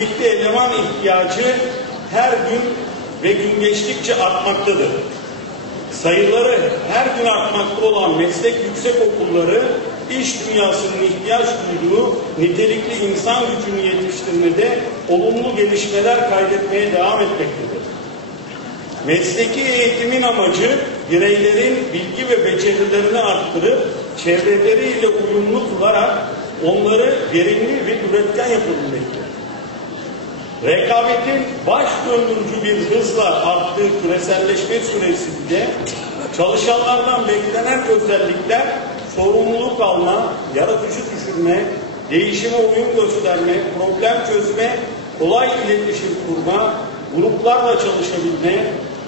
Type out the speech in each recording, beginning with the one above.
Birlikte eleman ihtiyacı her gün ve gün geçtikçe artmaktadır. Sayıları her gün artmakta olan meslek yüksek okulları iş dünyasının ihtiyaç duyduğu nitelikli insan gücünü yetiştirmede olumlu gelişmeler kaydetmeye devam etmektedir. Mesleki eğitimin amacı bireylerin bilgi ve becerilerini arttırıp çevreleriyle uyumlu kılarak onları verimli ve üretken yapabilmektir. Rekabetin baş döndürücü bir hızla arttığı küreselleşme süresinde çalışanlardan beklenen özellikler sorumluluk alma, yaratıcı düşünme, değişime uyum gösterme, problem çözme, kolay iletişim kurma, gruplarla çalışabilme,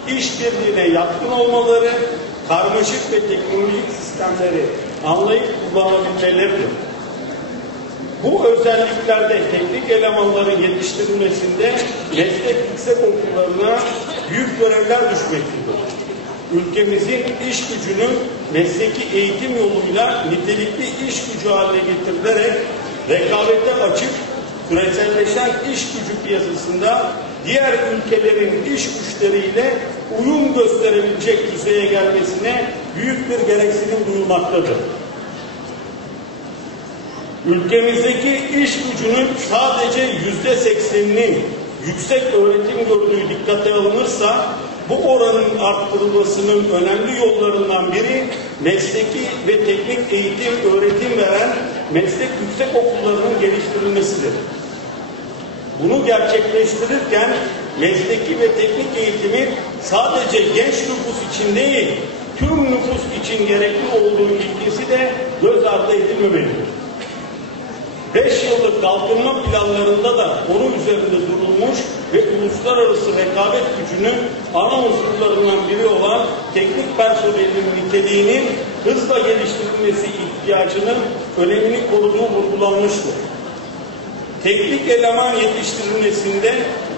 işbirliğine yatkın olmaları, karmaşık ve teknolojik sistemleri anlayıp kullanabilmeleridir. Bu özelliklerde teknik elemanların yetiştirilmesinde meslek yüksek okullarına büyük görevler düşmektedir. Ülkemizin iş gücünün mesleki eğitim yoluyla nitelikli iş gücü haline getirilerek rekabete açık, küreselleşen iş gücü piyasasında diğer ülkelerin iş güçleriyle uyum gösterebilecek düzeye gelmesine büyük bir gereksinim duyulmaktadır. Ülkemizdeki iş gücünün sadece yüzde sekseninin yüksek öğretim gördüğü dikkate alınırsa bu oranın arttırılmasının önemli yollarından biri mesleki ve teknik eğitim öğretim veren meslek yüksek okullarının geliştirilmesidir. Bunu gerçekleştirirken mesleki ve teknik eğitimin sadece genç nüfus için değil, tüm nüfus için gerekli olduğu ilkesi de göz ardı edilmemelidir. Kalkınma planlarında da konu üzerinde durulmuş ve uluslararası rekabet gücünün ana unsurlarından biri olan teknik personelin niteliğinin hızla geliştirilmesi ihtiyacının önemini koruduğu vurgulanmıştır. Teknik eleman yetiştirilmesinde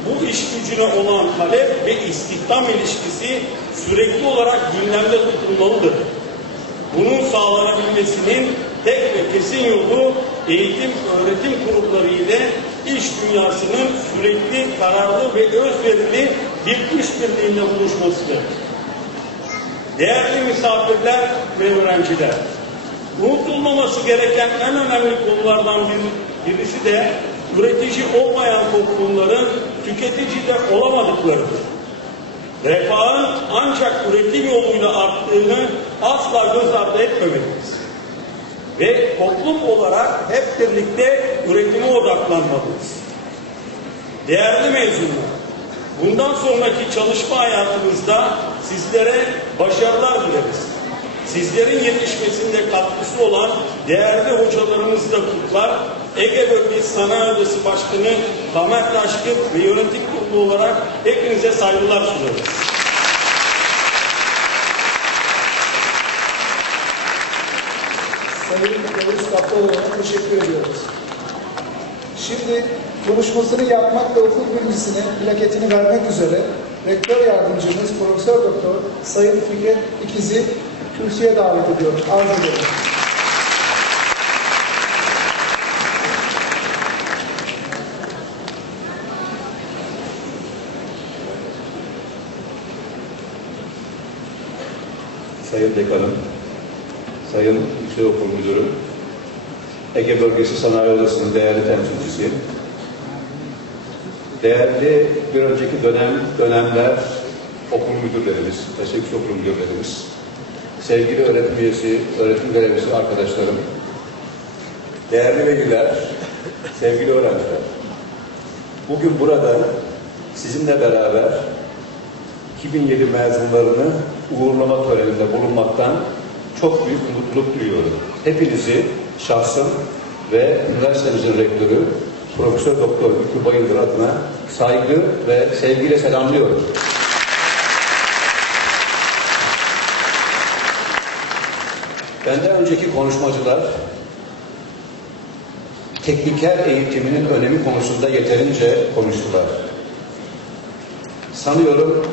bu iş gücüne olan talep ve istihdam ilişkisi sürekli olarak gündemde tutulmalıdır. Bunun sağlanabilmesinin tek ve kesin yolu eğitim öğretim kurumları ile iş dünyasının sürekli kararlı ve özverili bir güç birliğinde buluşmasıdır. Değerli misafirler ve öğrenciler, unutulmaması gereken en önemli konulardan bir, birisi de üretici olmayan toplumların tüketici de olamadıklarıdır. Refahın ancak üretim yoluyla arttığını asla göz ardı etmemeliyiz. Ve toplum olarak hep birlikte üretime odaklanmalıyız. Değerli mezunlar, bundan sonraki çalışma hayatınızda sizlere başarılar dileriz. Sizlerin yetişmesinde katkısı olan değerli hocalarımızı da kutlar. Ege Bölgesi Sanayi Odası Başkanı Kamer Taşkın ve yönetim kurulu olarak hepinize saygılar sunarız. Sayın Yavuz Kaptanoğlu'na teşekkür ediyoruz. Şimdi konuşmasını yapmak ve okul birincisine plaketini vermek üzere Rektör Yardımcımız Profesör Doktor Sayın Fikret İkiz'i kürsüye davet ediyorum. Arz ederim. Sayın Dekanım, Sayın Yüksekokul Müdürüm, Ege Bölgesi Sanayi Odası'nın değerli temsilcisi, değerli bir önceki dönem, dönemler okul müdürlerimiz, meslek okul müdürlerimiz, sevgili öğretim üyesi, öğretim görevlisi arkadaşlarım, değerli veliler, sevgili öğrenciler, bugün burada sizinle beraber 2007 mezunlarını uğurlama töreninde bulunmaktan çok büyük mutluluk duyuyorum. Hepinizi şahsım ve üniversitemizin rektörü Profesör Doktor Lütfü Bayındır adına saygı ve sevgiyle selamlıyorum. Benden önceki konuşmacılar tekniker eğitiminin önemi konusunda yeterince konuştular. Sanıyorum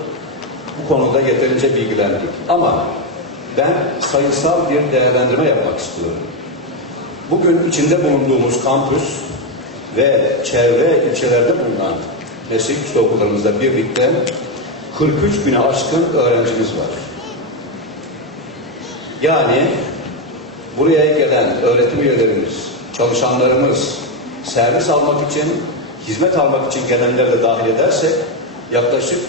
bu konuda yeterince bilgilendik. Ama ben sayısal bir değerlendirme yapmak istiyorum. Bugün içinde bulunduğumuz kampüs ve çevre ilçelerde bulunan meslek yüksek okullarımızla birlikte 43 bine aşkın öğrencimiz var. Yani buraya gelen öğretim üyelerimiz, çalışanlarımız, servis almak için, hizmet almak için gelenleri de dahil edersek yaklaşık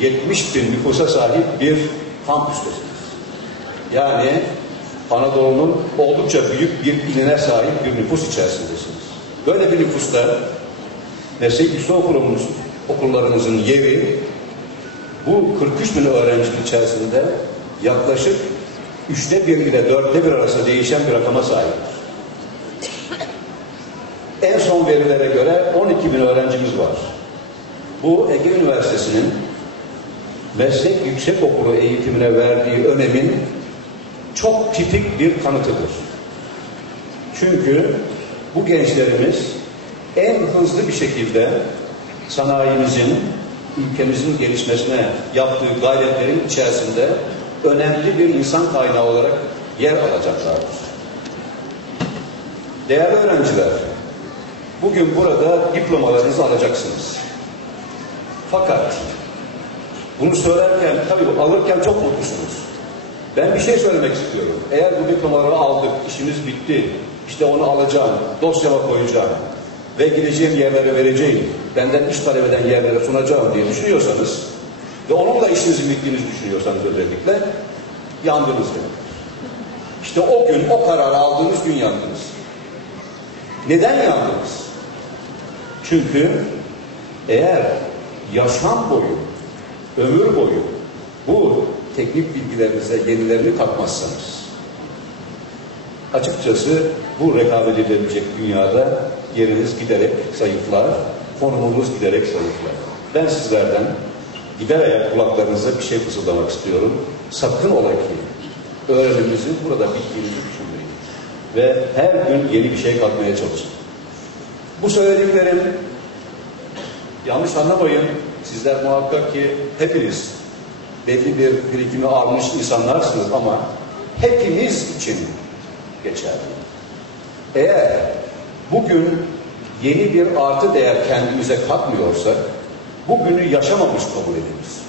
70 bin nüfusa sahip bir kampüstesiniz. Yani Anadolu'nun oldukça büyük bir iline sahip bir nüfus içerisindesiniz. Böyle bir nüfusta meslek yüksek okulumuz, okullarımızın yeri bu 43 bin öğrencinin içerisinde yaklaşık üçte bir ile dörtte bir arası değişen bir rakama sahiptir. En son verilere göre 12 bin öğrencimiz var. Bu Ege Üniversitesi'nin meslek yüksek okulu eğitimine verdiği önemin çok tipik bir kanıtıdır. Çünkü bu gençlerimiz en hızlı bir şekilde sanayimizin, ülkemizin gelişmesine yaptığı gayretlerin içerisinde önemli bir insan kaynağı olarak yer alacaklardır. Değerli öğrenciler, bugün burada diplomalarınızı alacaksınız. Fakat bunu söylerken, tabii alırken çok mutlusunuz. Ben bir şey söylemek istiyorum. Eğer bu diplomaları aldık, işimiz bitti, işte onu alacağım, dosyama koyacağım ve gideceğim yerlere vereceğim, benden iş talep eden yerlere sunacağım diye düşünüyorsanız ve onunla işinizin bittiğini düşünüyorsanız özellikle yandınız demek. İşte o gün, o kararı aldığınız gün yandınız. Neden yandınız? Çünkü eğer yaşam boyu, ömür boyu bu teknik bilgilerinize yenilerini katmazsanız açıkçası bu rekabet edilebilecek dünyada yeriniz giderek zayıflar, konumunuz giderek zayıflar. Ben sizlerden gider ayak kulaklarınıza bir şey fısıldamak istiyorum. Sakın ola ki öğrenimizin burada bittiğini düşünmeyin. Ve her gün yeni bir şey katmaya çalışın. Bu söylediklerim yanlış anlamayın. Sizler muhakkak ki hepiniz belli bir birikimi almış insanlarsınız ama hepimiz için geçerli. Eğer bugün yeni bir artı değer kendimize katmıyorsak bugünü yaşamamış kabul ederiz.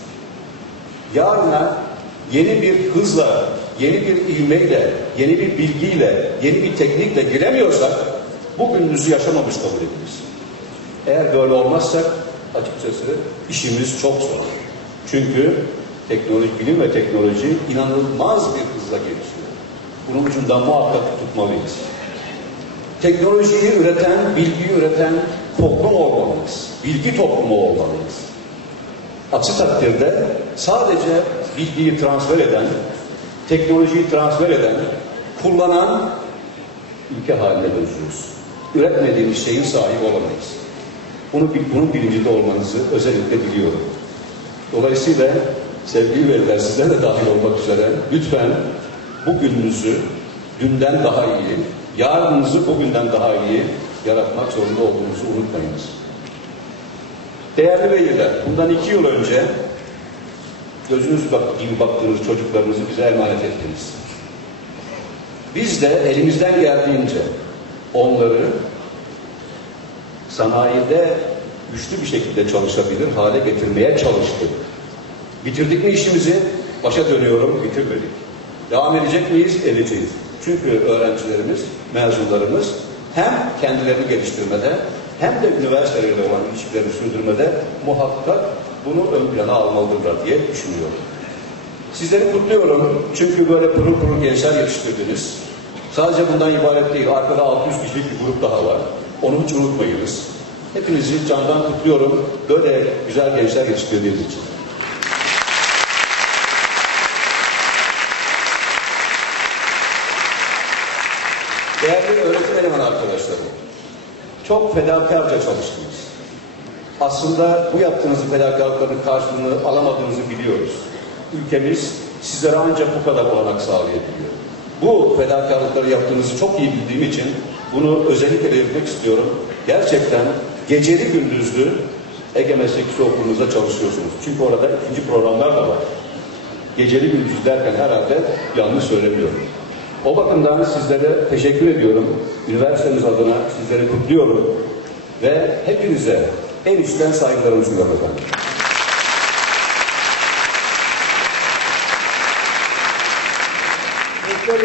Yarına yeni bir hızla, yeni bir ilmeyle, yeni bir bilgiyle, yeni bir teknikle giremiyorsak bugünümüzü yaşamamış kabul ederiz. Eğer böyle olmazsak açıkçası işimiz çok zor. Çünkü teknoloji, bilim ve teknoloji inanılmaz bir hızla gelişiyor. Bunun ucundan muhakkak tutmalıyız. Teknolojiyi üreten, bilgiyi üreten toplum olmalıyız. Bilgi toplumu olmalıyız. Aksi takdirde sadece bilgiyi transfer eden, teknolojiyi transfer eden, kullanan ülke haline dönüşürüz. Üretmediğimiz şeyin sahibi olamayız. Bunu, bunun bilincinde olmanızı özellikle diliyorum. Dolayısıyla sevgili veliler sizler de dahil olmak üzere lütfen bugününüzü dünden daha iyi, yarınınızı bugünden daha iyi yaratmak zorunda olduğunuzu unutmayınız. Değerli veliler, bundan iki yıl önce gözünüz bak, gibi baktığınız çocuklarınızı bize emanet ettiniz. Biz de elimizden geldiğince onları sanayide güçlü bir şekilde çalışabilir hale getirmeye çalıştık. Bitirdik mi işimizi? Başa dönüyorum, bitirmedik. Devam edecek miyiz? Edeceğiz. Çünkü öğrencilerimiz, mezunlarımız hem kendilerini geliştirmede hem de üniversitelerle olan ilişkilerini sürdürmede muhakkak bunu ön plana almalıdırlar diye düşünüyorum. Sizleri kutluyorum. Çünkü böyle pırıl pırıl gençler yetiştirdiniz. Sadece bundan ibaret değil. Arkada 600 kişilik bir grup daha var. Onu hiç unutmayınız. Hepinizi candan kutluyorum. Böyle güzel gençler yetiştirdiğiniz için. Değerli öğretim elemanı arkadaşlarım, çok fedakarca çalıştınız. Aslında bu yaptığınız fedakarlıkların karşılığını alamadığınızı biliyoruz. Ülkemiz sizlere ancak bu kadar olanak sağlayabiliyor. Bu fedakarlıkları yaptığınızı çok iyi bildiğim için bunu özellikle belirtmek istiyorum. Gerçekten geceli gündüzlü Ege Meslek Yüksek Okulu'nuzda çalışıyorsunuz. Çünkü orada ikinci programlar da var. Geceli gündüzlü derken herhalde yanlış söylemiyorum. O bakımdan sizlere teşekkür ediyorum. Üniversitemiz adına sizleri kutluyorum. ve hepinize en içten saygılarımı sunuyorum. Rektör